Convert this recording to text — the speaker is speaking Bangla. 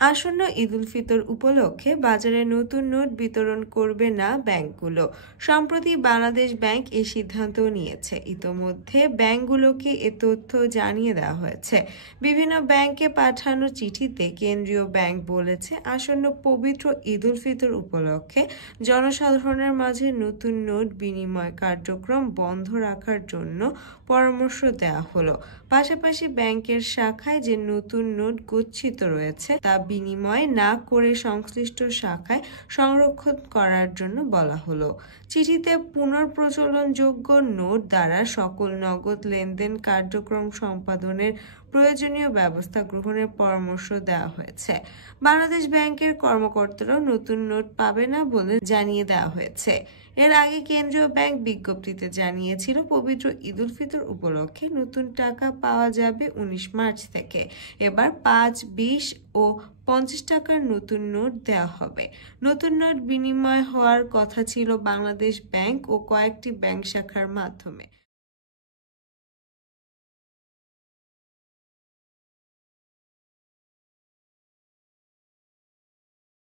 আসন্ন ঈদুল ফিতর উপলক্ষে বাজারে নতুন নোট বিতরণ করবে না ব্যাংকগুলো। সম্প্রতি বাংলাদেশ ব্যাংক এই সিদ্ধান্ত নিয়েছে। ইতোমধ্যে ব্যাংকগুলোকে এ তথ্য জানিয়ে দেওয়া হয়েছে। বিভিন্ন ব্যাংকে পাঠানো চিঠিতে কেন্দ্রীয় ব্যাংক বলেছে, আসন্ন পবিত্র ঈদুল ফিতর উপলক্ষে জনসাধারণের মাঝে নতুন নোট বিনিময় কার্যক্রম বন্ধ রাখার জন্য পরামর্শ দেওয়া হলো। পাশাপাশি ব্যাংকের শাখায় যে নতুন নোট গচ্ছিত রয়েছে তা বিনিময় না করে সংশ্লিষ্ট শাখায় সংরক্ষণ করার জন্য বলা হলো। চিঠিতে পুনঃপ্রচলনযোগ্য নোট দ্বারা সকল নগদ লেনদেন কার্যক্রম সম্পাদনের প্রয়োজনীয় ব্যবস্থা গ্রহণের পরামর্শ দেওয়া হয়েছে। বাংলাদেশ ব্যাংকের কর্মকর্তারাও নতুন নোট পাবে না বলে জানিয়ে দেওয়া হয়েছে। এর আগে কেন্দ্রীয় ব্যাংক বিজ্ঞপ্তিতে জানিয়েছিল, পবিত্র ঈদুল ফিতর উপলক্ষে নতুন টাকা পাওয়া যাবে 19 মার্চ থেকে। এবার 5, 20 ও 50 টাকার নতুন নোট দেওয়া হবে। নতুন নোট বিনিময় হওয়ার কথা ছিল বাংলাদেশ ব্যাংক ও কয়েকটি ব্যাংক শাখার মাধ্যমে।